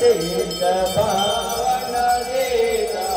चित्त पावन गीता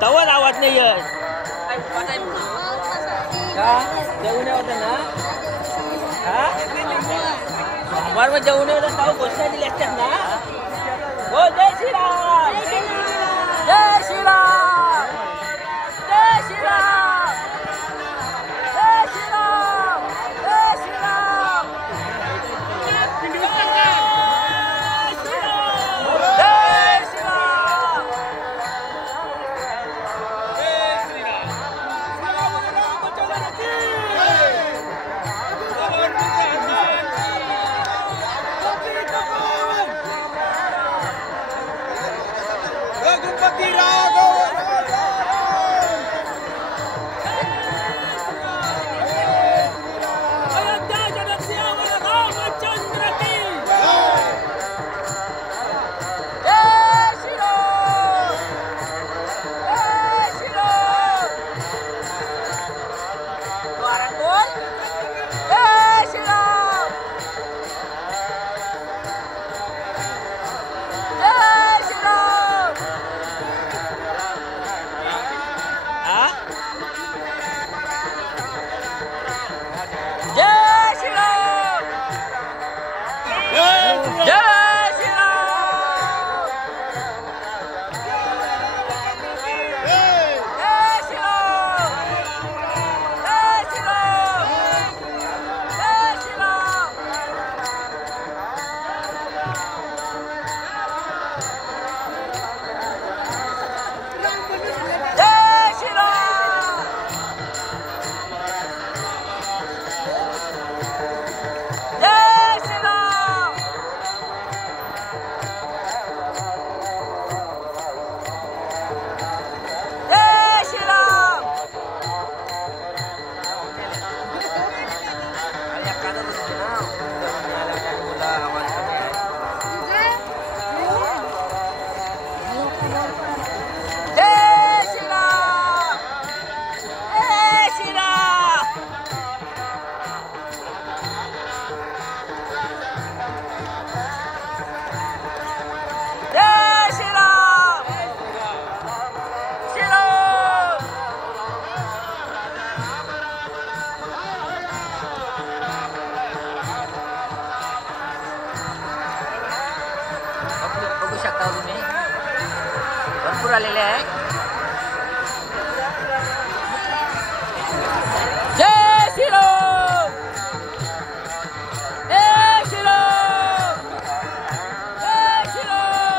तवर आवाज नाही येत का जेवण होतं ना हा सोमवार मग जेवण होतं का घोषणा दिली असतात ना हो जय श्रीराम जय श्रीराम जय श्रीराम जय श्रीराम जय श्रीराम बघू शकता तुम्ही भरपूर आलेले आहे. जय श्रीराम जय श्रीराम जय श्रीराम जय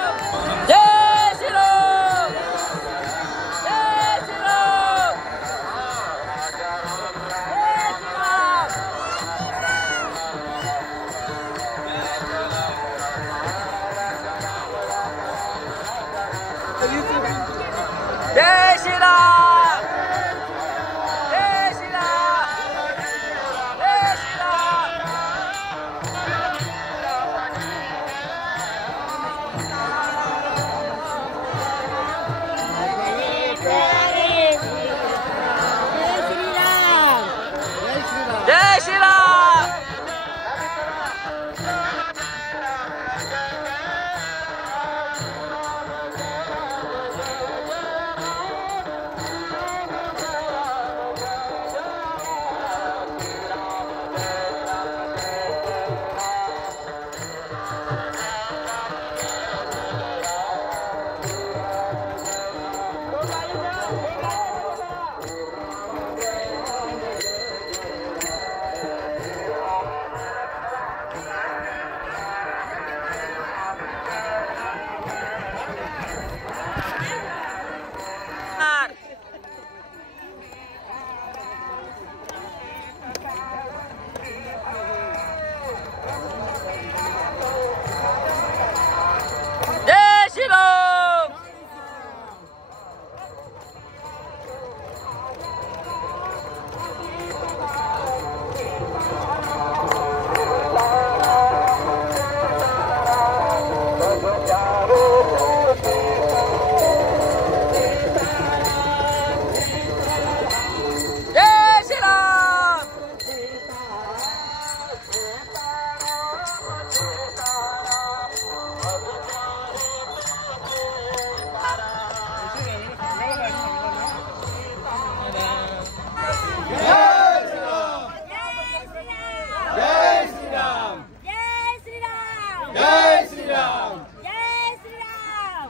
श्रीराम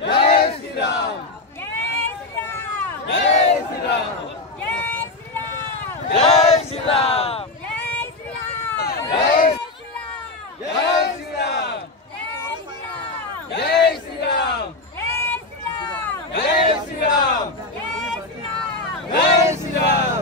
जय श्रीराम जय श्रीराम जय श्रीराम जय श्रीराम जय श्रीराम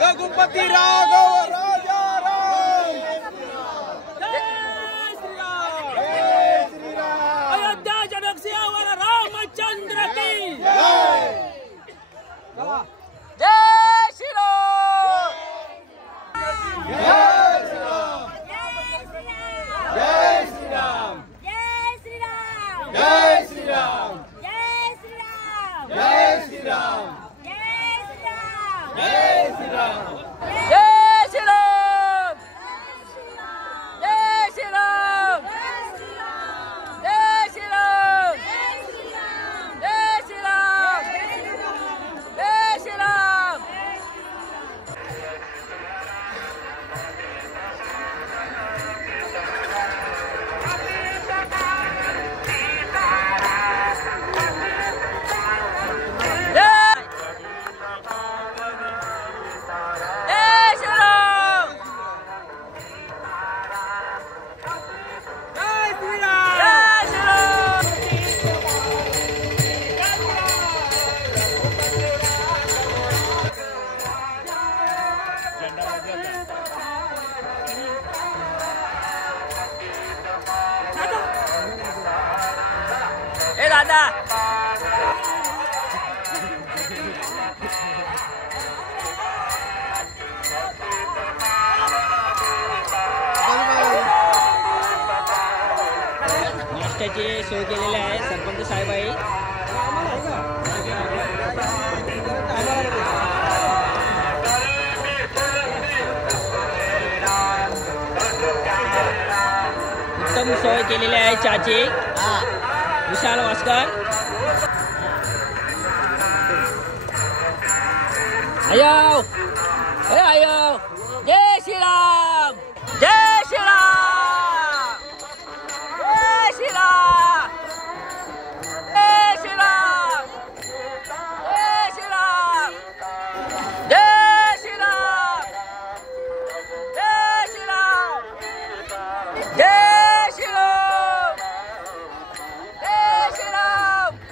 रघुपति राघव राजा राम जय श्री राम अयोध्या जनक सियावर रामचंद्र की जय श्री राम जय श्री राम जय श्री राम जय श्री राम जय श्री राम जय श्री राम जय श्री राम जय श्री राम जय श्री राम जय श्री दादा. नाश्त्याची सोय केलेली आहे सरपंच साहेब आहे. उत्तम सोय केलेली आहे चहाची. विशाल वास्कर. आयो आयो. जय श्रीराम. जय श्रीराम. जय श्रीराम. जय श्रीराम. जय श्रीराम. जय श्रीराम. जय श्रीराम. जय श्रीराम. जय श्रीराम. जय श्रीराम. जय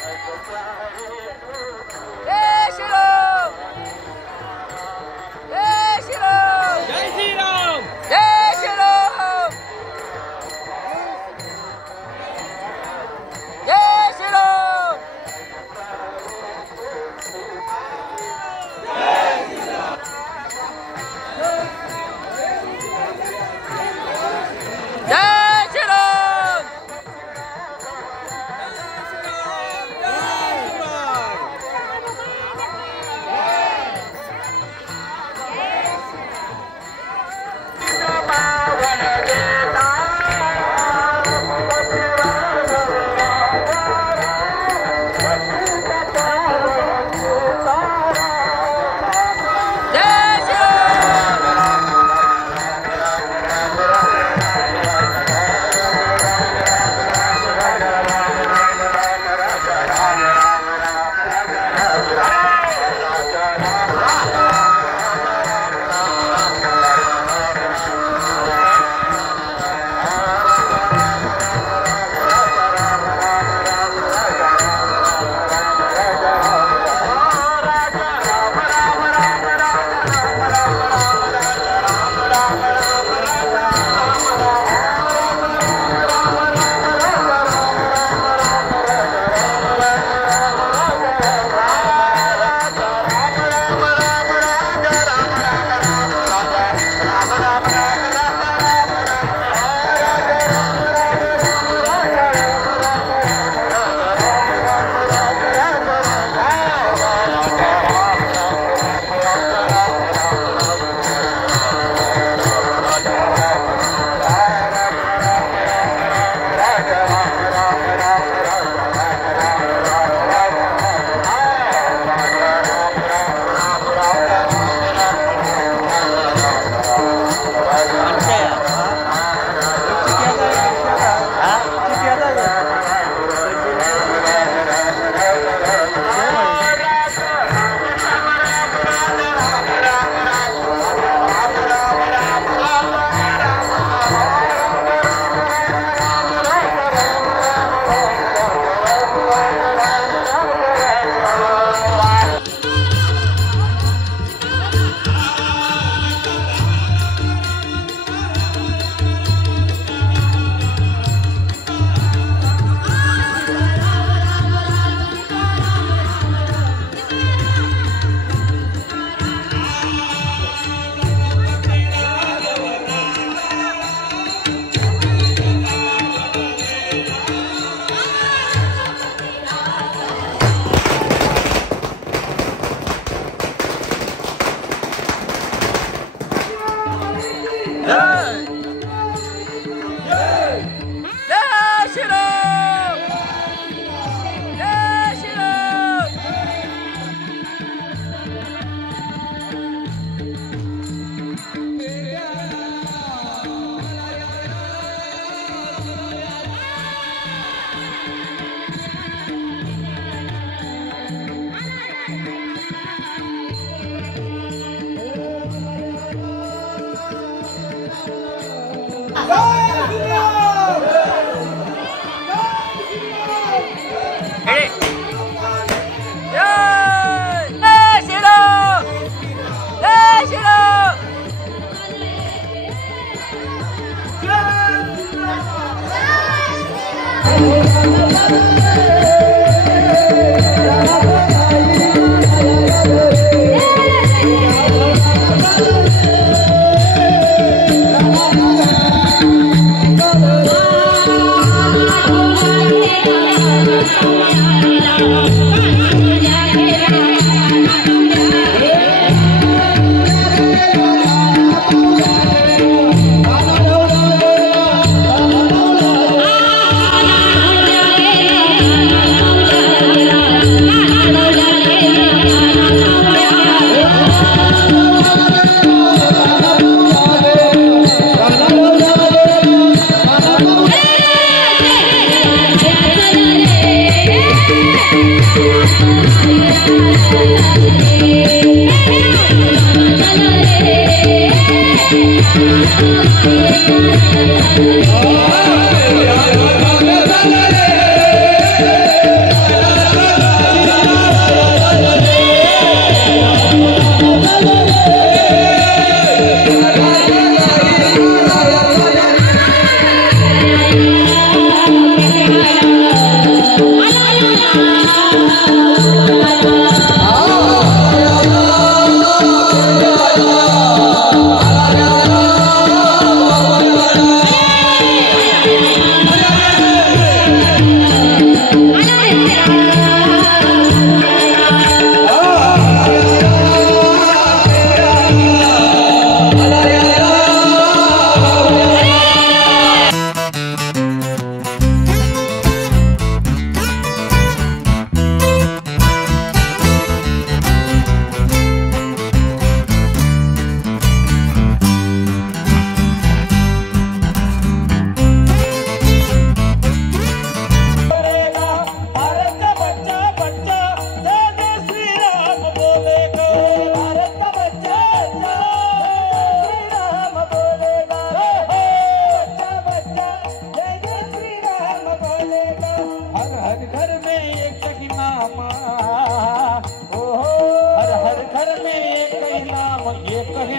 श्रीराम. जय श्रीराम. जय श्रीराम. जय श्रीराम. जय श्रीराम. जय श्रीराम. Jai Shri Ram.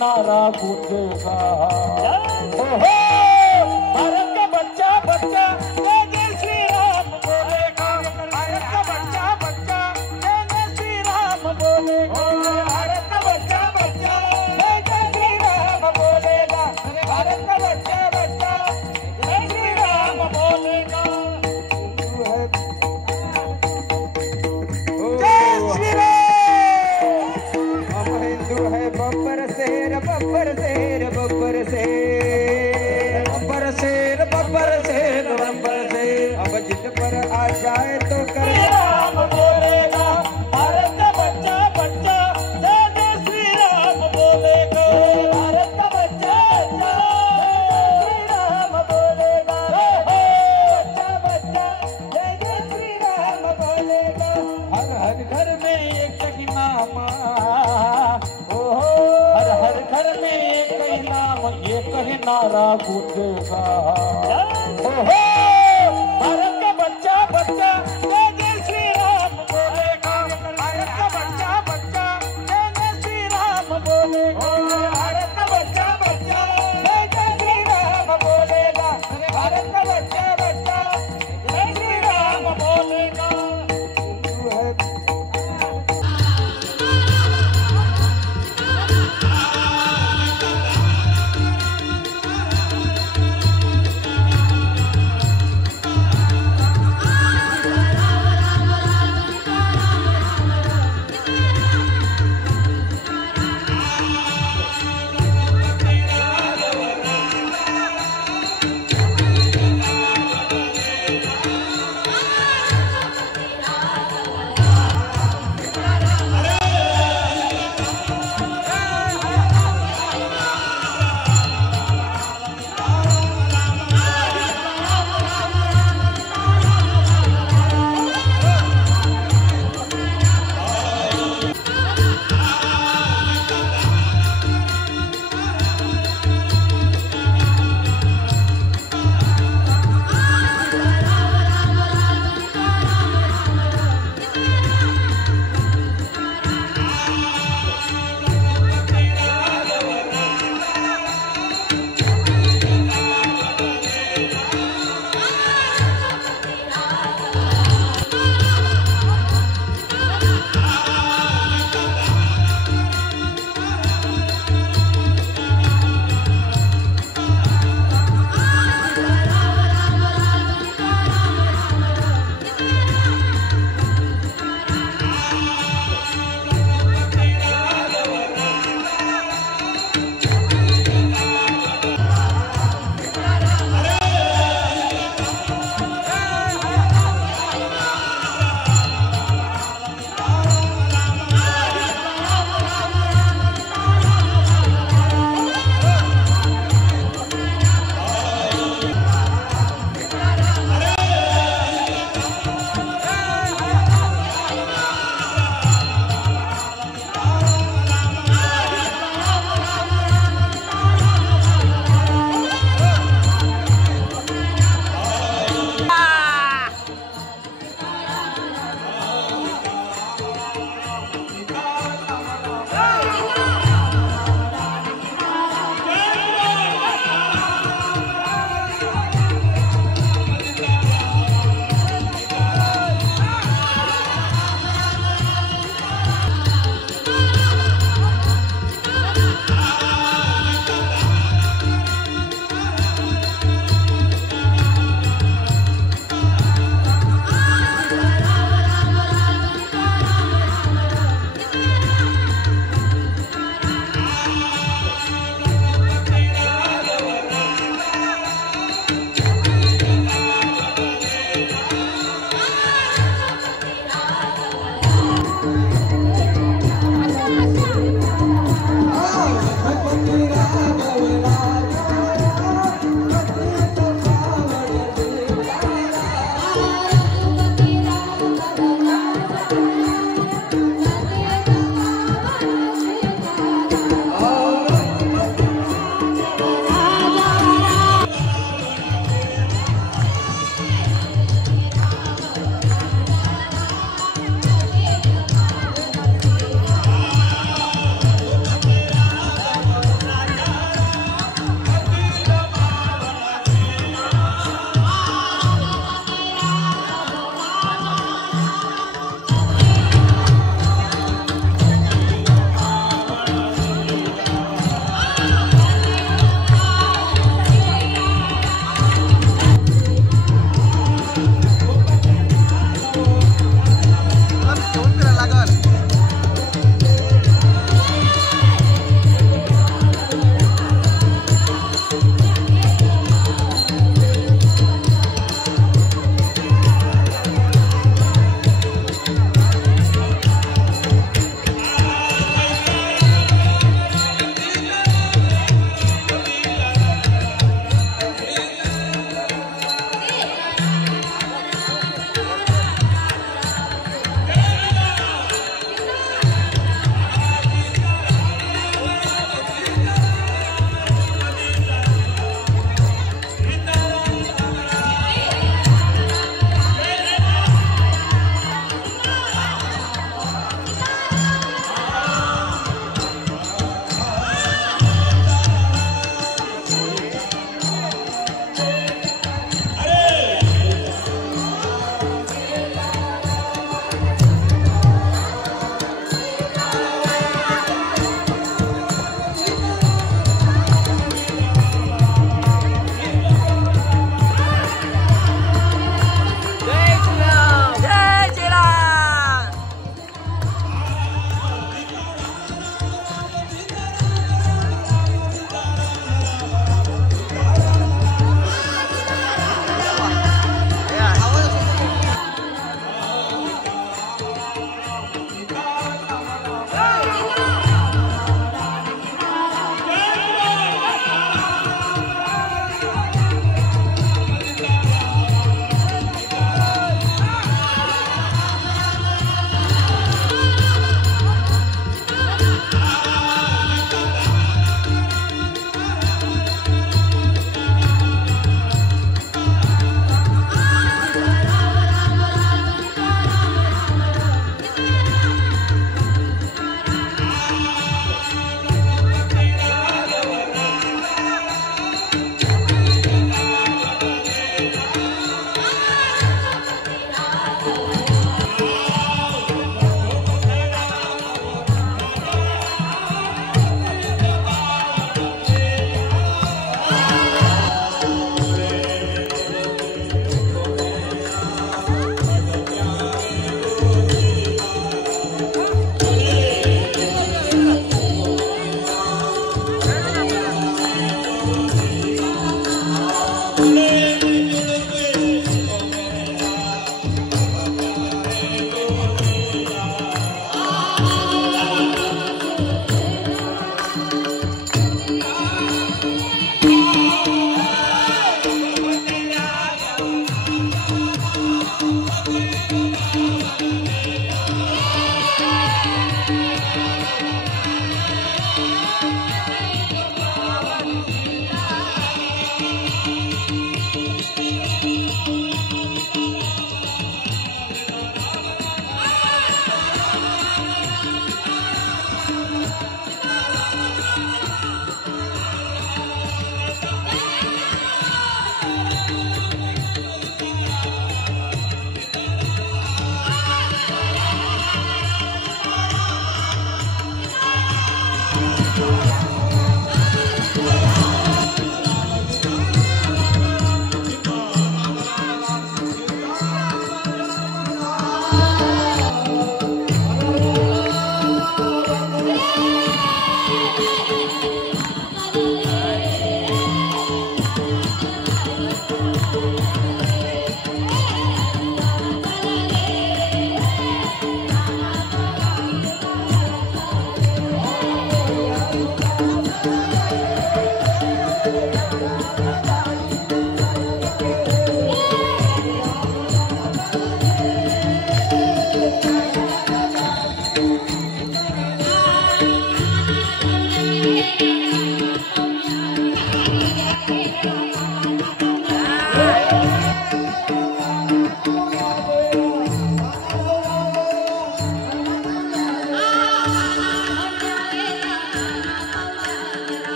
नारा गूंजेगा। ओहो भारत का बच्चा बच्चा जय जय श्री राम बोलेगा। भारत का बच्चा बच्चा जय जय श्री राम बोलेगा। भारत का बच्चा बच्चा जय जय श्री राम बोलेगा। भारत का बच्चा बच्चा जय श्री राम बोलेगा। जय श्री राम। हम हिंदू है बब्बर शेर बब्बर शेर बब्बर शेर बब्बर शेर बब्बर शेर बब्बर शेर। अब जिद पर आ जाए तो कर राम बोलेगा। भारत का बच्चा बच्चा जय जय श्री राम बोलेगा। भारत का बच्चा श्री राम बोलेगा। बच्चा बच्चा जय जय श्री राम बोलेगा। हर हर घर में एक ही नाम, हर हर घर में एक ही नाम, एक ही नारा गूंजेगा। ओहो भारत का बच्चा बच्चा जय जय श्री राम बोलेगा। भारत का बच्चा बच्चा जय जय श्री राम बोलेगा। भारत का बच्चा बच्चा जय जय श्री राम बोलेगा। भारत का बच्चा बच्चा जय श्री राम बोलेगा।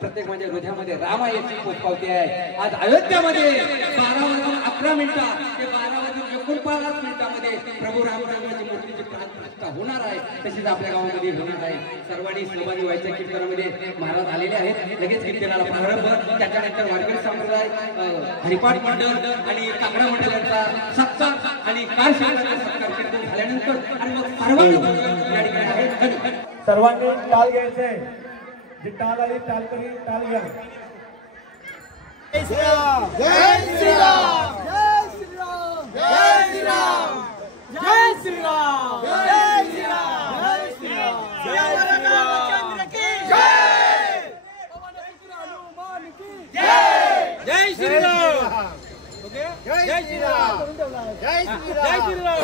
प्रत्येक माझ्या हृदयामध्ये रामायणाची पोच पावती आहे. आज अयोध्यामध्ये 12 मिनिटं ते 12:49 मिनिटांमध्ये प्रभू रामचंद्राची मूर्तीची प्राणप्रतिष्ठा होणार आहे. तशीच आपल्या गावामध्ये होणार आहे. सर्वांनी सहभागी व्हायच्या कीर्तनामध्ये महाराज आलेले आहेत. लगेच कीर्तनाला प्रारंभ, त्याच्यानंतर वारकरी संप्रदाय, हरिपाठ मंडळ आणि काकडा मंडळ यांचा सत्कार आणि कारशेवाचा सत्कार कीर्तन झाल्यानंतर आणि मग सर्वांनी या ठिकाणी आहे. सर्वांनी टाळ घ्यायचंय. जी टाळ आली टाळ करी टाळ घ्या. जय श्रीराम जय श्रीराम जय श्रीराम जय श्रीराम जय श्रीराम जय श्रीराम जय श्रीराम जय रामचंद्र की जय पवन पुत्र हनुमान की जय जय श्रीराम ओके जय श्रीराम जय श्रीराम जय श्रीराम.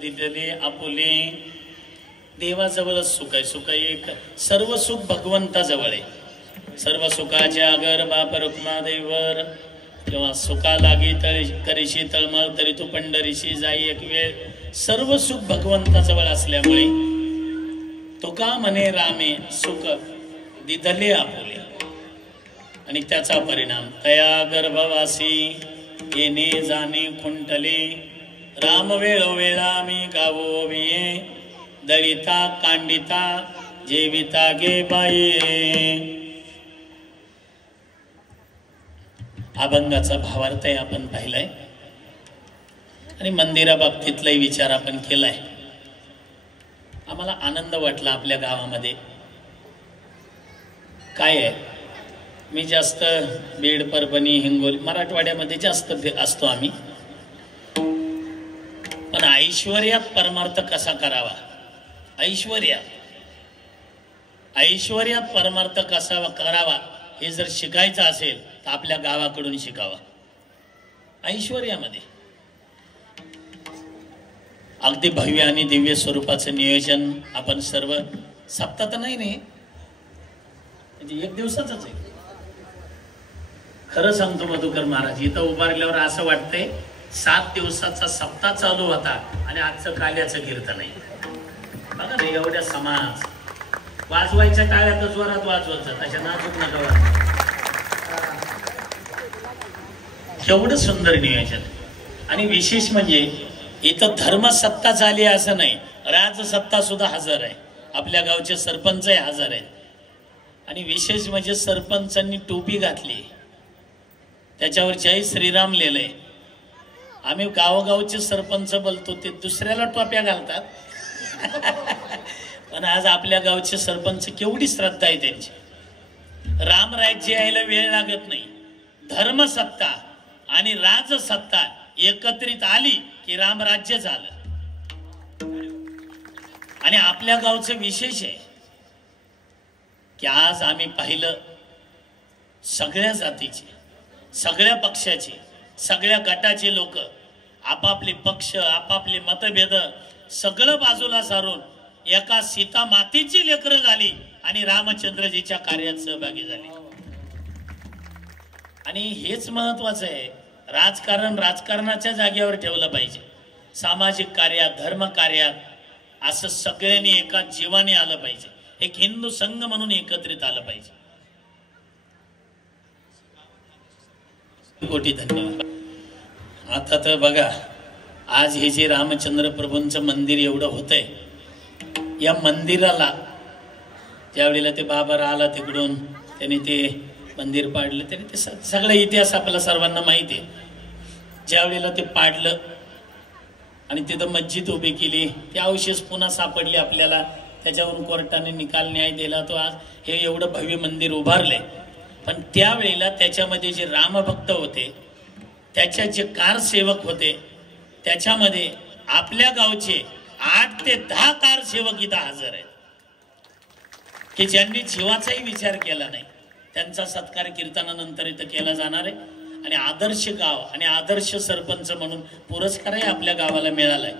दिलेले आपुले देवाजवळच सुख आहे. सुख एक सर्व सुख भगवंताजवळ आहे. सर्व सुखाचे अगर बाप रुक्मादेवर तेव्हा सुखा लागी करीशी तळमळ तरी तू पंढरीशी जाई एक वेळ. सर्व सुख भगवंताजवळ असल्यामुळे तुका म्हणे रामे सुख दिधले आपुले. आणि त्याचा परिणाम तया गर्भवासी येणे जाणे खुंटले राम वेळोवेळा मी गावो विये दळिता कांडिता जेविता गे बाये. अभंगाचा भावार्थ आपण पाहिलाय आणि मंदिराबाबतीतलाही विचार आपण केलाय. आम्हाला आनंद वाटला. आपल्या गावामध्ये काय आहे, मी जास्त बीड, परभणी, हिंगोली, मराठवाड्यामध्ये जास्त असतो आम्ही. पण ऐश्वर्यात परमार्थ कसा करावा, ऐश्वर्यात परमार्थ कसा करावा हे जर शिकायचं असेल तर आपल्या गावाकडून शिकावा. ऐश्वर्यामध्ये अगदी भव्य आणि दिव्य स्वरूपाचं नियोजन आपण सर्व सप्ताह तर नाही म्हणजे एक दिवसाच आहे. खरं सांगतो मधुकर महाराज, इथं उभारल्यावर असं वाटतंय 7 दिवसाचा सप्ताह चालू होता आणि आजचं काल्याचं कीर्तन आहे. बघा ना, एवढ्या समाज वाजवायच्या टाळ्या तर जोरात वाजवत जात, अशा नाजूक नका वाजवा. एवढं सुंदर नियोजन. आणि विशेष म्हणजे इथं धर्मसत्ता झाली असं नाही, राजसत्ता सुद्धा हजर आहे. आपल्या गावचे सरपंचही हजर आहेत. आणि विशेष म्हणजे सरपंचांनी टोपी घातली, त्याच्यावर जय श्रीराम लिहिलंय. आम्ही गावोगावचे सरपंच बोलतो, ते दुसऱ्याला टोप्या घालतात. पण आज आपल्या गावचे सरपंच केवढी श्रद्धा आहे त्यांची. रामराज्य यायला वेळ लागत नाही. धर्मसत्ता आणि राजसत्ता एकत्रित आली की रामराज्य झालं. आणि आपल्या गावचं विशेष आहे की आज आम्ही पाहिलं, सगळ्या जातीचे, सगळ्या पक्षाचे, सगळ्या गटाचे लोक आपापले पक्ष, आपापले मतभेद सगळं बाजूला सारून एका सीता मातेची लेकरं झाली आणि रामचंद्रजीच्या कार्यात सहभागी झाली. आणि हेच महत्वाचं आहे. राजकारण राजकारणाच्या जागेवर ठेवलं पाहिजे. सामाजिक कार्यात, धर्म कार्यात असं सगळ्यांनी एका जीवाने आलं पाहिजे. एक हिंदू संघ म्हणून एकत्रित आलं पाहिजे. कोटी धन्यवाद. आता तर बघा, आज हे जे रामचंद्र प्रभूंचं मंदिर एवढं होतंय, या मंदिराला ज्यावेळेला ते बाबर आला तिकडून, त्याने ते मंदिर पाडलं, त्याने ते सगळा इतिहास आपल्याला सर्वांना माहिती आहे. ज्यावेळेला ते पाडलं आणि तिथं मस्जिद उभी केली, ते अवशेष पुन्हा सापडले आपल्याला, त्याच्यावरून कोर्टाने निकाल न्याय दिला, तो आज हे एवढं भव्य मंदिर उभारलंय. पण त्यावेळेला त्याच्यामध्ये जे रामभक्त होते, त्याच्या जे कारसेवक होते, त्याच्यामध्ये आपल्या गावचे 8 ते 10 कारसेवक इथं हजर आहेत की ज्यांनी जीवाचाही विचार केला नाही. त्यांचा सत्कार कीर्तनानंतर इथं केला जाणार आहे. आणि आदर्श गाव आणि आदर्श सरपंच म्हणून पुरस्कारही आपल्या गावाला मिळालाय.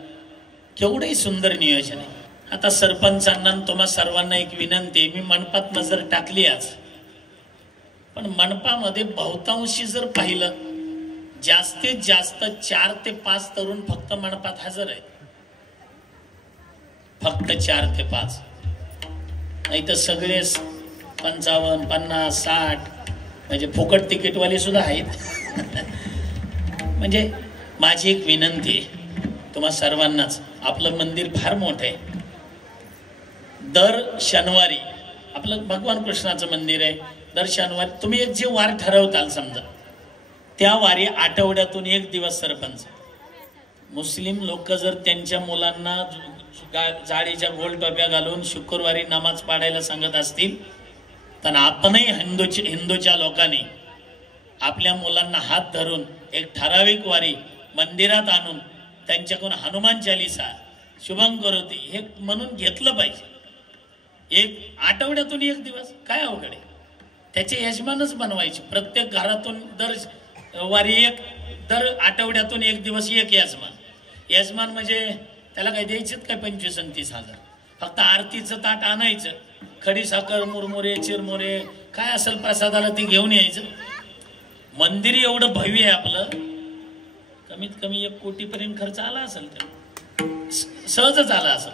केवढंही सुंदर नियोजन आहे. आता सरपंचांना तुम्हा सर्वांना एक विनंती आहे. मी मनपात नजर टाकली आज, पण मनपामध्ये बहुतांशी जर पाहिलं, जास्तीत जास्त 4 ते 5 तरुण फक्त मनपात हजर आहेत. फक्त 4 ते 5, नाही तर सगळे 55, 50, 60 म्हणजे फुकट तिकीटवाले सुद्धा आहेत. म्हणजे माझी एक विनंती आहे तुम्हा सर्वांनाच. आपलं मंदिर फार मोठं आहे. दर शनिवारी आपलं भगवान कृष्णाचं मंदिर आहे. दर शनिवारी तुम्ही एक जे वार ठरवताल, समजा त्या वारी आठवड्यातून 1 दिवस सरपंच. मुस्लिम लोक जर त्यांच्या मुलांना जाळीच्या गोल टोप्या घालून शुक्रवारी नमाज पाडायला सांगत असतील, तर आपणही हिंदूच्या लोकांनी आपल्या मुलांना हात धरून एक ठराविक वारी मंदिरात आणून त्यांच्याकडून हनुमान चालीसा, शुभम करोती हे म्हणून घेतलं पाहिजे. एक आठवड्यातून 1 दिवस काय अवघड आहे. त्याचे यजमानच बनवायचे. प्रत्येक घरातून दर वारी दर आठवड्यातून 1 दिवस एक यजमान म्हणजे त्याला काय द्यायचं काय 25 आणि 30 हजार. फक्त आरतीचं ताट आणायचं, खडी साखर, मुरमुरे, चिरमुरे काय असेल प्रसादाला ती घेऊन यायचं. मंदिर एवढं भव्य आहे आपलं, कमीत कमी 1 कोटीपर्यंत खर्च आला असेल, तर सहजच आला असेल.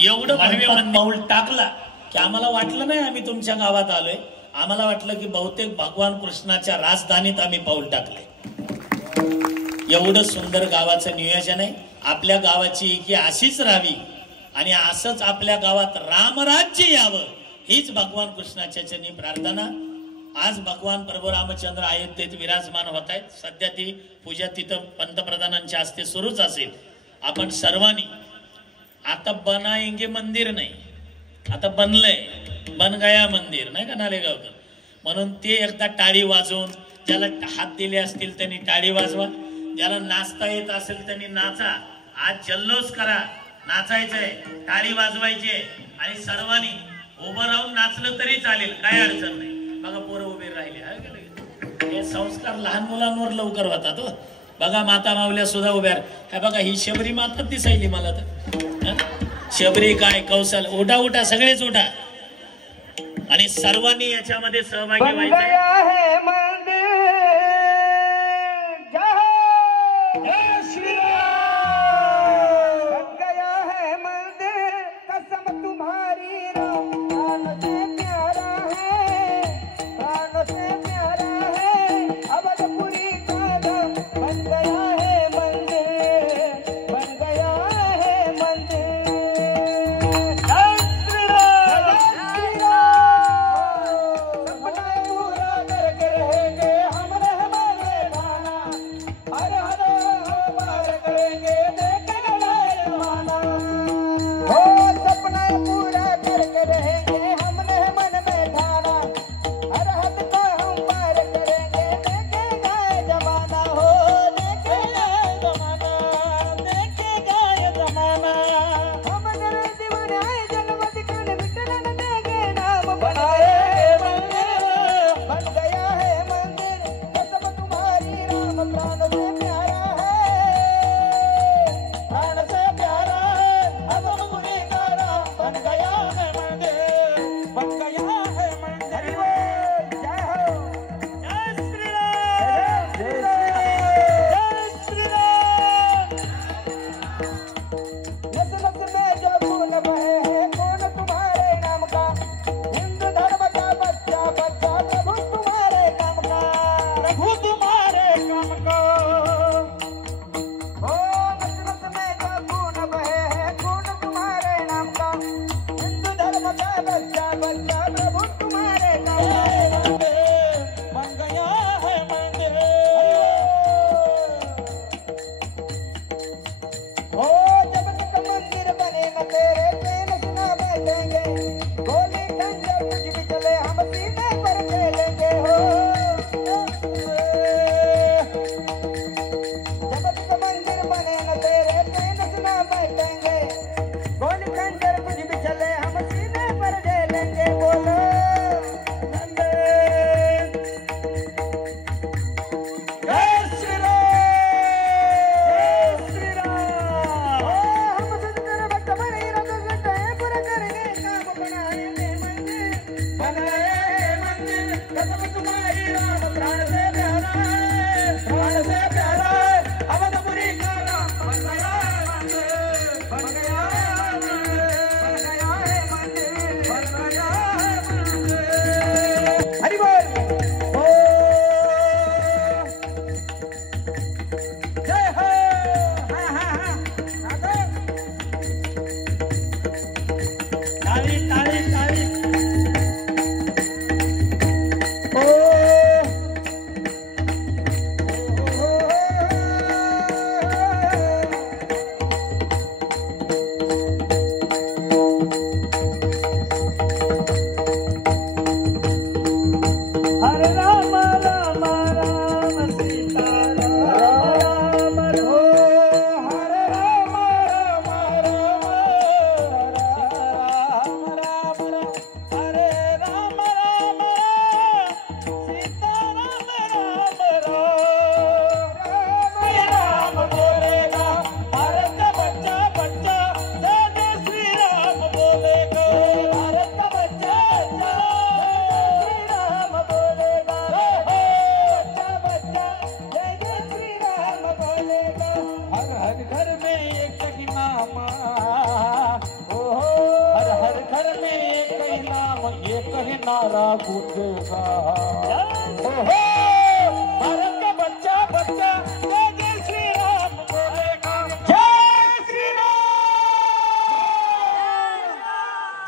एवढं भव्य पाऊल टाकला की आम्हाला वाटलं नाही आम्ही तुमच्या गावात आलोय. आम्हाला वाटलं की बहुतेक भगवान कृष्णाच्या राजधानीत आम्ही पाऊल टाकले. एवढं सुंदर गावाचं नियोजन आहे. आपल्या गावाची एकी अशीच राहावी आणि असंच आपल्या गावात रामराज्य यावं हीच भगवान कृष्णाच्या चरणी प्रार्थना. आज भगवान प्रभू रामचंद्र अयोध्येत विराजमान होत आहेत. सध्या ती पूजा तिथं पंतप्रधानांच्या हस्ते सुरूच असेल. आपण सर्वांनी आता बनाएंगे मंदिर नाही, आता बनलंय बन गया मंदिर नाही का नालेगावकर, म्हणून ते एकदा टाळी वाजवून, ज्याला हात दिले असतील त्यांनी टाळी वाजवा, ज्याला नाचता येत असेल त्यांनी नाचा. आज जल्लोष करा, नाचायचंय, टाळी वाजवायची आणि सर्वांनी उभं राहून नाचलं तरी चालेल, काय अडचण नाही. बघा पोरं उभे राहिले, हे संस्कार लहान मुलांवर लवकर होतात. हो बघा माता माऊल्या सुद्धा उभ्या. हे बघा ही शबरी माता दिसायली मला तर. शबरी काय कौशल, उठा उठा सगळेच उठा आणि सर्वांनी याच्यामध्ये सहभागी व्हायचं. भारत का बच्चा बच्चा जय जय श्री राम बोलेगा। जय श्री राम,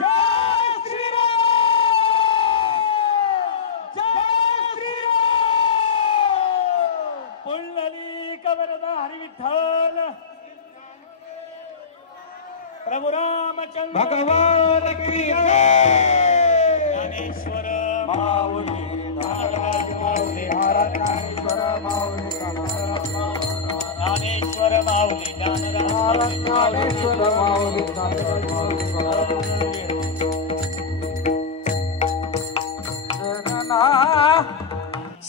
जय श्री राम, जय श्री राम। पुंडलिक वरदा हरी विठ्ठल प्रभु रामचंद्र भगवान की जय। ज्ञानेश्वर माऊली महाराज माऊली ज्ञानेश्वर माऊली ज्ञानेश्वर माऊली ज्ञानेश्वर माऊली।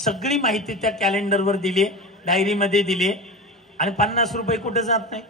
सगळी माहिती त्या कॅलेंडरवर दिली, डायरीमध्ये दिली आणि 50 रुपये कुठे जात नाही।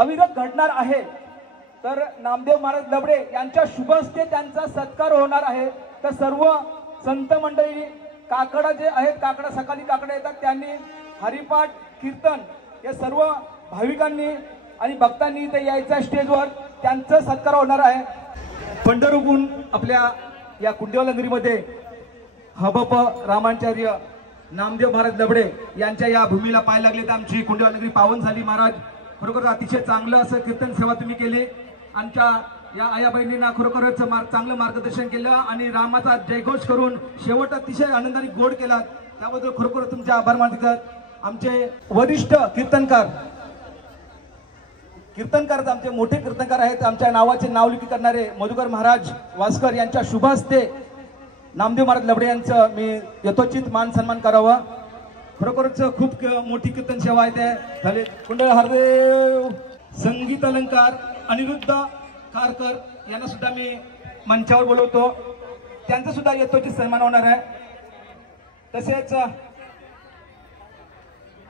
अविरत घडणार आहे तर नामदेव महाराज लबडे यांच्या शुभ हस्ते त्यांचा सत्कार होणार आहे। तर सर्व संत मंडळी काकडा जे आहेत, काकडा सकाळी काकडा येतात, त्यांनी हरिपाठ कीर्तन हे सर्व भाविकांनी आणि भक्तांनी इथे यायचं स्टेजवर, त्यांचा सत्कार होणार आहे। पंढरपूरहून आपल्या या कुंडेवाल नगरीमध्ये हबप रामाचार्य नामदेव महाराज लबडे यांच्या या भूमीला पाय लागले तर आमची कुंडेवाल नगरी पावन झाली। महाराज खरोखर अतिशय चांगलं असं कीर्तन सेवा तुम्ही केली, आमच्या या आया बहिणींना खरोखरच चांगलं मार्गदर्शन केलं आणि रामाचा जयघोष करून शेवट अतिशय आनंदाने गोड केला, त्याबद्दल खरोखर तुमचे आभार मानतात। आमचे वरिष्ठ कीर्तनकार आमचे मोठे कीर्तनकार आहेत, आमच्या नावाचे नावलिकी करणारे मधुकर महाराज वास्कर यांच्या शुभ हस्ते नामदेव महाराज लबडे यांचं मी यथोचित मान सन्मान करावा। खरोखरच खूप मोठी कीर्तन सेवा आहे ते झाले। कुंडल हरदेव संगीत अलंकार अनिरुद्ध कारकर यांना सुद्धा मी मंचावर बोलवतो, त्यांचा सुद्धा यथोचित सन्मान होणार आहे। तसेच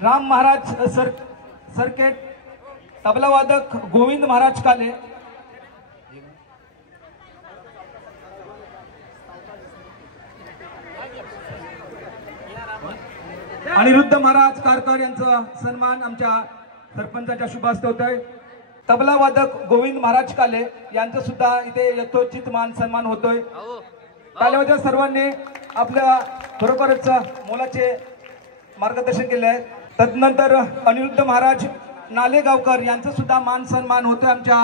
राम महाराज सरकेट, तबला वादक गोविंद महाराज काले, अनिरुद्ध महाराज कारकर यांचा सन्मान आमच्या सरपंचाच्या शुभ हस्ते होतोय। तबला वादक गोविंद महाराज काले यांचा सुद्धा इथे यथोचित मान सन्मान होतोय। कालेवाच्या सर्वांनी आपल्या खरोखरच मोलाचे मार्गदर्शन केले आहे। तदनंतर अनिरुद्ध महाराज नालेगावकर यांचा सुद्धा मान सन्मान होतोय आमच्या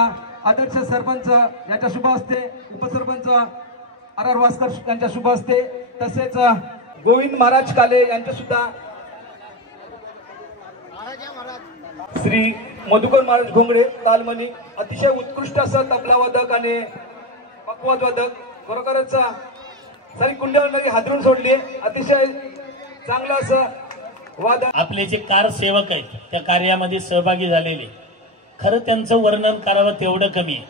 आदर्श सरपंच यांच्या शुभ हस्ते, उपसरपंच आर वास्कर यांच्या शुभ हस्ते, तसेच गोविंद महाराज काले यांच्या सुद्धा श्री मधुकर महाराज घोंगडे तालमनी अतिशय उत्कृष्ट असं तबला वादक आणि पकवाद वादक, खरोखरच सारी कुंडली हादरून सोडली। अतिशय चांगलं असं वादक। आपले जे कार सेवक आहेत त्या कार्यामध्ये सहभागी झालेले, खरं त्यांचं वर्णन करावं तेवढं कमी,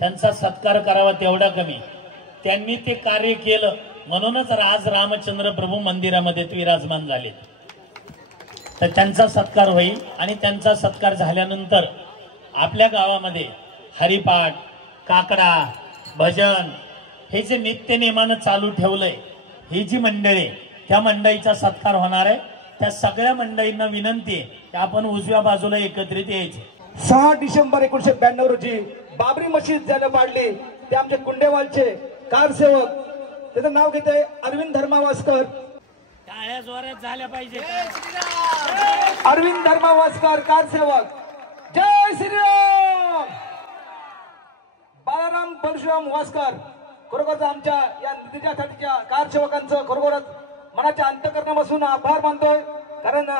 त्यांचा सत्कार करावा तेवढा कमी। त्यांनी ते कार्य केलं म्हणूनच आज रामचंद्र प्रभू मंदिरामध्ये विराजमान झाले। तर त्यांचा सत्कार होईल आणि त्यांचा सत्कार झाल्यानंतर आपल्या गावामध्ये हरिपाठ, काकडा, भजन हे जे नित्य नेमानं चालू ठेवलंय, ही जी मंडळी, त्या मंडळीचा सत्कार होणार आहे। त्या सगळ्या मंडळींना विनंती आहे की आपण उजव्या बाजूला एकत्रित यायचे। 6 डिसेंबर 1992 रोजी बाबरी मशीद ज्याला पाडली ते आमचे कुंडेवालचे कारसेवक, त्याचं नाव घेते अरविंद धर्मावासकर। टाळ्या जोरात झाल्या पाहिजे। अरविंद धर्मावासकर कारसेवक, जय श्रीराम। बालाराम परशुराम वासकर, खरोखरच आमच्या या निधीच्यासाठीच्या कारसेवकांचं खरोखरच मनाच्या अंतःकरणापासून आभार मानतोय, कारण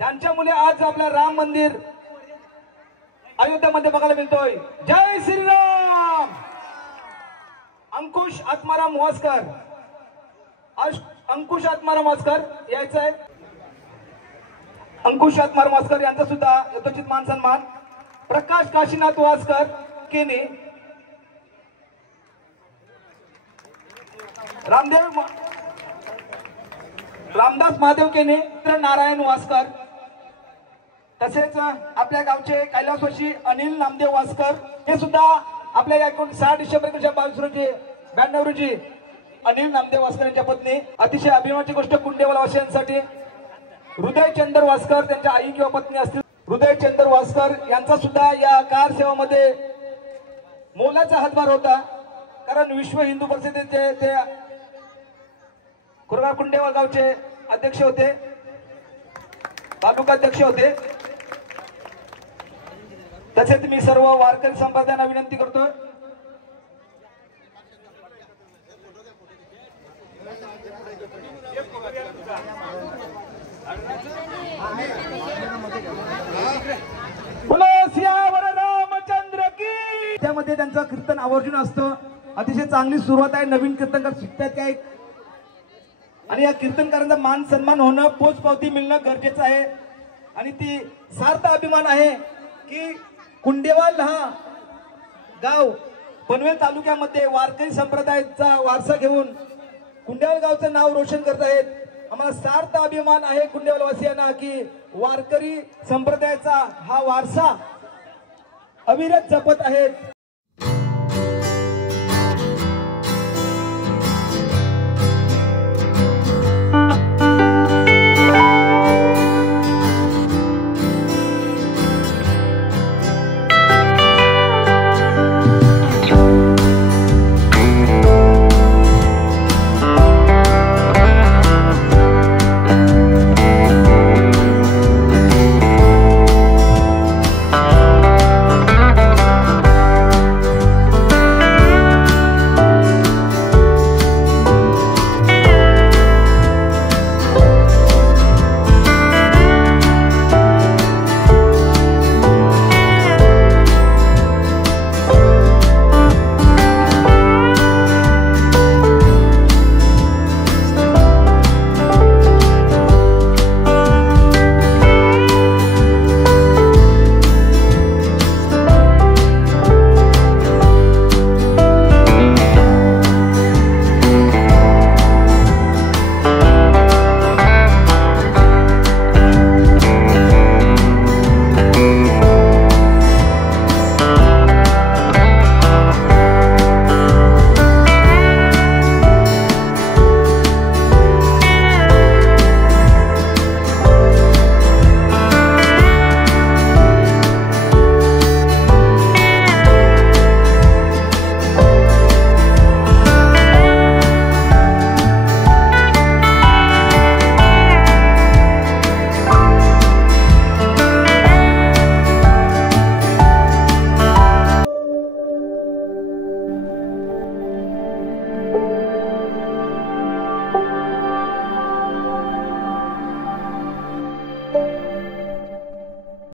त्यांच्यामुळे आज आपला राम मंदिर अयोध्यामध्ये बघायला मिळतोय। जय श्रीराम। अंकुश आत्माराम वासकर, अंकुश आत्माराम वासकर यायचं आहे। अंकुश आत्माराम वासकर यांचा सुद्धा यथोचित मान सन्मान। प्रकाश काशीनाथ वासकर केने, रामदास महादेव केने, नारायण वासकर, तसेच आपल्या गावचे कैलासवासी अनिल नामदेव वासकर, हे सुद्धा आपल्या 6 डिसेंबर 1992 रोजी अनिल नामदेव वासकर यांच्या पत्नी। अतिशय अभिमानाची गोष्ट कुंडेवालवासियांसाठी हृदयचंद्र वासकर त्यांच्या आई किंवा पत्नी असतील, हृदयचंद्र वासकर यांचा सुद्धा या कार सेवामध्ये मोलाचा हातभार होता, कारण विश्व हिंदू परिषदेचे ते कुरगाव कुंडेवाल गावचे अध्यक्ष होते, तालुका अध्यक्ष होते। तसेच मी सर्व वारकरी संप्रदायांना विनंती करतोय, रामचंद्र की। त्यामध्ये त्यांचं कीर्तन आवर्जून असतं। अतिशय चांगली सुरुवात आहे, नवीन कीर्तनकार शिकतात काय, आणि या कीर्तनकारांचा मान सन्मान होणं, पोचपावती मिळणं गरजेचं आहे। आणि ती सार्थ अभिमान आहे की कुंडेवाल हा गाव पनवेल तालुक्यामध्ये वारकरी संप्रदायाचा वारसा घेऊन कुंडेवाल गावचं नाव रोशन करत आहेत। आम्हाला सार्थ अभिमान आहे कुंडेवालवासियांना की वारकरी संप्रदायाचा हा वारसा अविरत जपत आहेत।